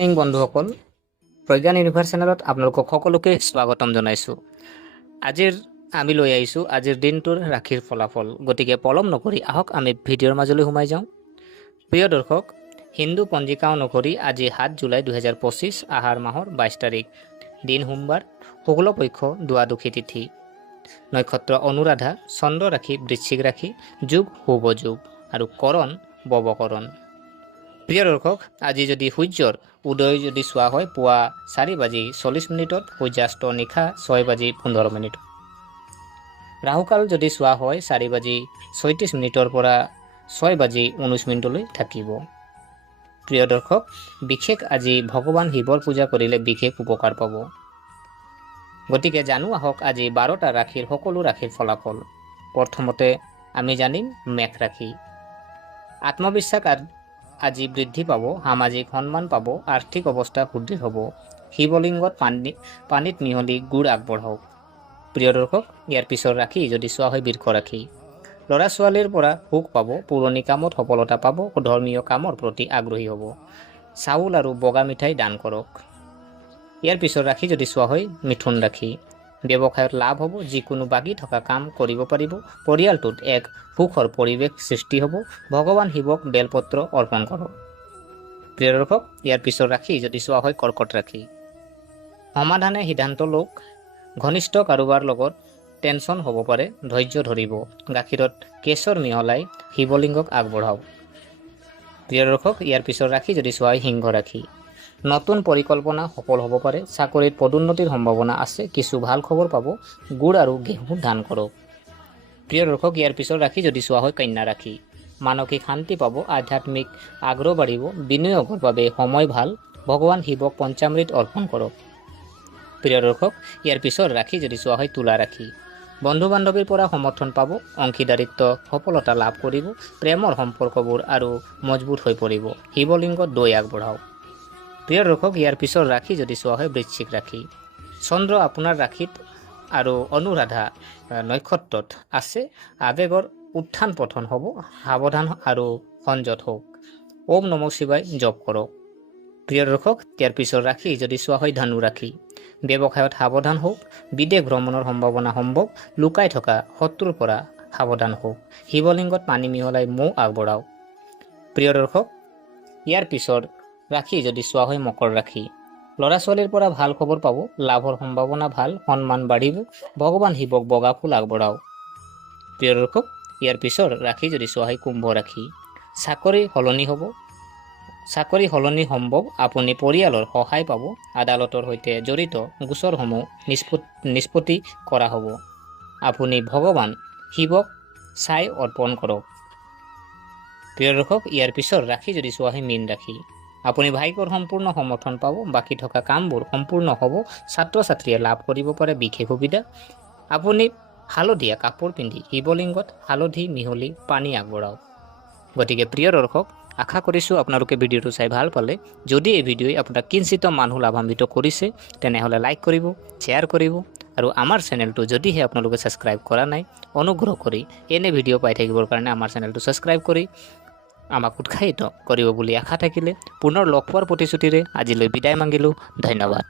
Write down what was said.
বন্ধুসকল, প্ৰজ্ঞান ইউনিভাৰ্ছ চেনেলত আপোনালোকক সকলোকে স্বাগতম জনাইছোঁ। আজিৰ আমি লৈ আহিছোঁ আজিৰ দিনটোৰ ৰাশিৰ ফলাফল। গতিকে পলম নকৰি আহক আমি ভিডিঅ'ৰ মাজলৈ সোমাই যাওঁ। প্ৰিয় দৰ্শক, হিন্দু পঞ্জিকা অনুসৰি আজি 7 জুলাই 2025 আহাৰ মাহৰ 22 তাৰিখ, দিন সোমবাৰ, শুক্লপক্ষ দ্বাদশী তিথি, নক্ষত্ৰ অনুৰাধা, চন্দ্ৰ ৰাশি বৃশ্চিক ৰাশি, যোগ শুভ যোগ আৰু কৰণ বৱকৰণ। প্ৰিয় দৰ্শক, আজি যদি সূৰ্যৰ উদয় যদি চোৱা হয় পুৱা 4:40 সূৰ্যাস্ত নিশা 6:15। ৰাহুকাল যদি চোৱা হয় 4:36 পৰা 6:19 থাকিব। প্ৰিয় দৰ্শক, বিশেষ আজি ভগৱান শিৱৰ পূজা কৰিলে বিশেষ উপকাৰ পাব। গতিকে জানো আহক আজি 12টা ৰাশিৰ সকলো ৰাশিৰ ফলাফল। প্ৰথমতে আমি জানিম মেষ ৰাশি। আত্মবিশ্বাস আজি বৃদ্ধি পাব, সামাজিক সন্মান পাব, আৰ্থিক অৱস্থা সুদৃঢ় হ'ব। শিৱলিংগত পানীত মিহলি গুড় আগবঢ়াওক। প্ৰিয় দৰ্শক, ইয়াৰ পিছৰ ৰাশি যদি চোৱা হয় বৃষ ৰাশি। ল'ৰা ছোৱালীৰ পৰা সুখ পাব, পুৰণি কামত সফলতা পাব, ধৰ্মীয় কামৰ প্ৰতি আগ্ৰহী হ'ব। চাউল আৰু বগা মিঠাই দান কৰক। ইয়াৰ পিছৰ ৰাশি যদি চোৱা হয় মিথুন ৰাশি। ব্যৱসায়ত লাভ হ'ব, যিকোনো বাকী থকা কাম কৰিব পাৰিব, পৰিয়ালটোত এক সুখৰ পৰিৱেশ সৃষ্টি হ'ব। ভগৱান শিৱক বেলপত্ৰ অৰ্পণ কৰক। প্ৰিয় দৰ্শক, ইয়াৰ পিছৰ ৰাশি যদি চোৱা হয় কৰ্কট ৰাশি। সমাধানে সিদ্ধান্ত লওক, ঘনিষ্ঠ কাৰোবাৰ লগত টেনচন হ'ব পাৰে, ধৈৰ্য ধৰিব। গাখীৰত কেশৰ মিহলাই শিৱলিংগক আগবঢ়াওক। প্ৰিয় দৰ্শক, ইয়াৰ পিছৰ ৰাশি যদি চোৱা হয় সিংহ ৰাশি। নতুন পৰিকল্পনা সফল হ'ব পাৰে, চাকৰিত পদোন্নতিৰ সম্ভাৱনা আছে, কিছু ভাল খবৰ পাব, গুড় আৰু ঘেঁহু দান কৰক। প্ৰিয় দৰ্শক, ইয়াৰ পিছৰ ৰাশি যদি চোৱা হয় কন্যা ৰাশি। মানসিক শান্তি পাব, আধ্যাত্মিক আগ্ৰহ বাঢ়িব, বিনিয়োগৰ বাবে সময় ভাল, ভগৱান শিৱক পঞ্চামৃত অৰ্পণ কৰক। প্ৰিয় দৰ্শক, ইয়াৰ পিছৰ ৰাশি যদি চোৱা হয় তুলা ৰাশি। বন্ধু বান্ধৱীৰ পৰা সমৰ্থন পাব, অংশীদাৰিত্ব সফলতা লাভ কৰিব, প্ৰেমৰ সম্পৰ্কবোৰ আৰু মজবুত হৈ পৰিব। শিৱলিংগত দৈ আগবঢ়াওক। প্ৰিয় দৰ্শক, ইয়াৰ পিছৰ ৰাশি যদি চোৱা হয় বৃশ্চিক ৰাশি। চন্দ্ৰ আপোনাৰ ৰাশিত আৰু অনুৰাধা নক্ষত্ৰত আছে, আৱেগৰ উত্থান পতন হ'ব, সাৱধান আৰু সংযত হওক। ওম নমঃ শিৱায় জপ কৰক। প্ৰিয় দৰ্শক, ইয়াৰ পিছৰ ৰাশি যদি চোৱা হয় ধনু ৰাশি। ব্যৱসায়ত সাৱধান হওক, বিদেশ ভ্ৰমণৰ সম্ভাৱনা সম্ভৱ, লুকাই থকা শত্ৰুৰ পৰা সাৱধান হওক। শিৱলিংগত পানী মিহলাই মৌ আগবঢ়াওক। প্ৰিয় দৰ্শক, ইয়াৰ পিছৰ ৰাশি যদি চোৱা হয় মকৰ ৰাশি। ল'ৰা ছোৱালীৰ পৰা ভাল খবৰ পাব, লাভৰ সম্ভাৱনা ভাল, সন্মান বাঢ়িব, ভগৱান শিৱক বগা ফুল আগবঢ়াওক। প্ৰিয় দৰ্শক, ইয়াৰ পিছৰ ৰাশি যদি চোৱা হয় কুম্ভ ৰাশি। চাকৰি সলনি সম্ভৱ, আপুনি পৰিয়ালৰ সহায় পাব, আদালতৰ সৈতে জড়িত গোচৰসমূহ নিষ্পত্তি কৰা হ'ব। আপুনি ভগৱান শিৱক চাই অৰ্পণ কৰক। প্ৰিয় দৰ্শক, ইয়াৰ পিছৰ ৰাশি যদি চোৱা হয় মীন ৰাশি। আপুনি ভাগ্যৰ সম্পূৰ্ণ সমৰ্থন পাব, বাকী থকা কামবোৰ সম্পূৰ্ণ হ'ব, ছাত্ৰ ছাত্ৰীয়ে লাভ কৰিব পাৰে বিশেষ সুবিধা। আপুনি হালধীয়া কাপোৰ পিন্ধি শিৱলিংগত হালধি মিহলি পানী আগবঢ়াওক। গতিকে প্ৰিয় দৰ্শক, আশা কৰিছোঁ আপোনালোকে ভিডিঅ'টো চাই ভাল পালে। যদি এই ভিডিঅ'ই আপোনাক কিঞ্চিত মানুহ লাভান্বিত কৰিছে তেনেহ'লে লাইক কৰিব, শ্বেয়াৰ কৰিব আৰু আমাৰ চেনেলটো যদিহে আপোনালোকে ছাবস্ক্ৰাইব কৰা নাই, অনুগ্ৰহ কৰি এনে ভিডিঅ' পাই থাকিবৰ কাৰণে আমাৰ চেনেলটো ছাবস্ক্ৰাইব কৰি আমাক উৎসাহিত কৰিব বুলি আশা থাকিলে পুনৰ লগ পোৱাৰ প্ৰতিশ্ৰুতিৰে আজিলৈ বিদায় মাগিলোঁ। ধন্যবাদ।